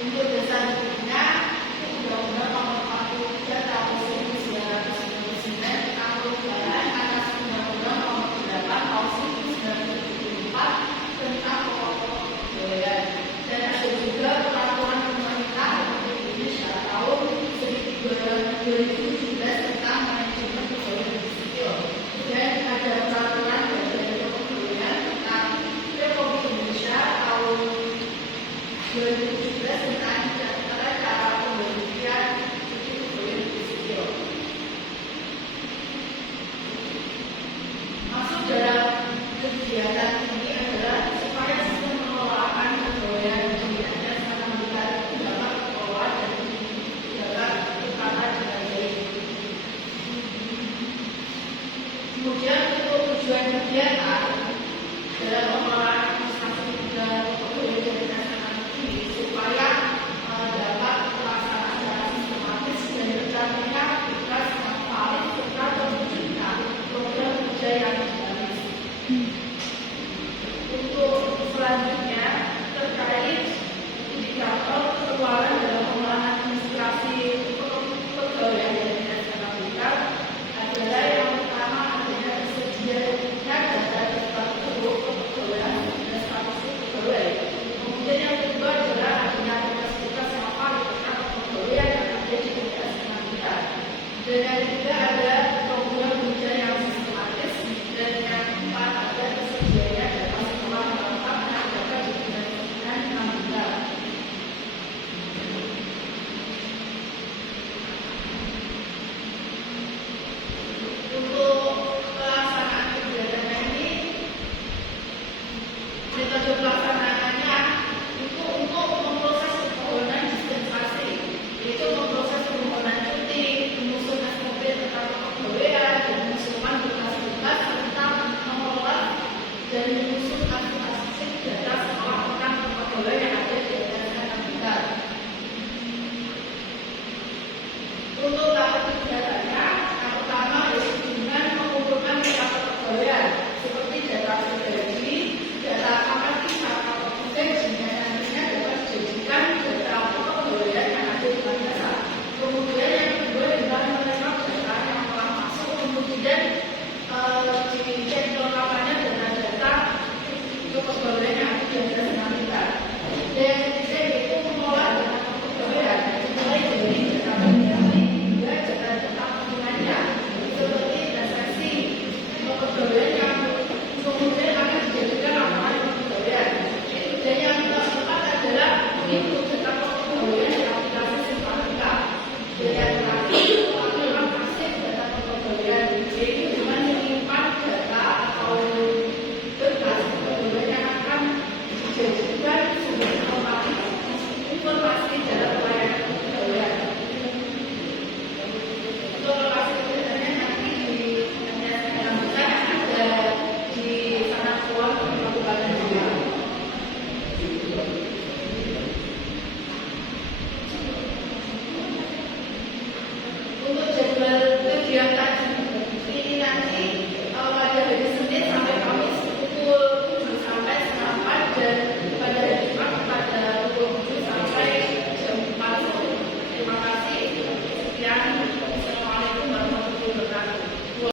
Untuk dasar hukumnya itu Undang-Undang Nomor 43 Tahun 1999 atau Jalan atas Undang-Undang Nomor 8 Tahun 1974 tentang pokok kebudayaan. Dan ada juga peraturan pemerintah Republik Indonesia tahun 2017 tentang manajemen kebudayaan sipil. Dan ada peraturan dari kebudayaan tentang Republik Indonesia tahun 2017 tentang cara pembentukan kebudayaan sipil. Maksud dalam kegiatan ini adalah supaya sistem pengelolaan kebudayaan di Indonesia sangat meningkat dapat dikelola dan dapat tertata dengan baik. Kemudian untuk tujuan kegiatan dalam pengelolaan administrasi dan kebudayaan di nasional ini supaya dapat terlaksana secara sistematis dan tercapainya tugas yang valid serta terwujudnya program kerja yang dinamis. Untuk selanjutnya terkait indikator kekeluaran dalam pengelolaan administrasi kepegawaian dan nasional kita adalah yang pertama adanya tersedianya data infrastruktur kepegawaian dan statistik pegawai. Kemudian yang kedua adalah adanya tugas-tugas yang valid tentang kepegawaian yang ada di nasional kita. Dan yang ketiga ada program kerja yang sistematis. Dan yang keempat ada tersedianya data sekolah yang lengkap yang dapat digunakan dengan mudah. Untuk pelaksanaan kegiatan ini, metode pelaksanaannya itu untuk memproses permohonan dispensasi, yaitu memproses permohonan cuti, menyusun SOP tentang kepegawaian dan menyusun berkas-berkas serta mengelola dan menyusun arsip data sekolah tentang kepegawaian yang ada di daerah kita. Untuk tahap kegiatannya, yang pertama yaitu dengan mengumpulkan data kepegawaian seperti data gaji, data KPK atau gaji yang nantinya dapat dijadikan data kepegawaian yang ada di desa. Kemudian yang kedua adalah menerima data yang telah masuk, kemudian dicek kelengkapannya dengan data kepegawaian yang ada di desa kita. Dan yang ketiga yaitu mengolah data kepegawaian mulai dari data pribadi hingga data penggunanya seperti transaksi kepegawaian yang kemudian akan dijadikan laporan kepegawaian. Dan yang keempat adalah mengikut data kepegawaian di aplikasi Simpatika. Dan yang terakhir adalah arsip data kepegawaian, yaitu dengan menyimpan data atau berkas kepegawaian yang akan dijadikan sumber informasi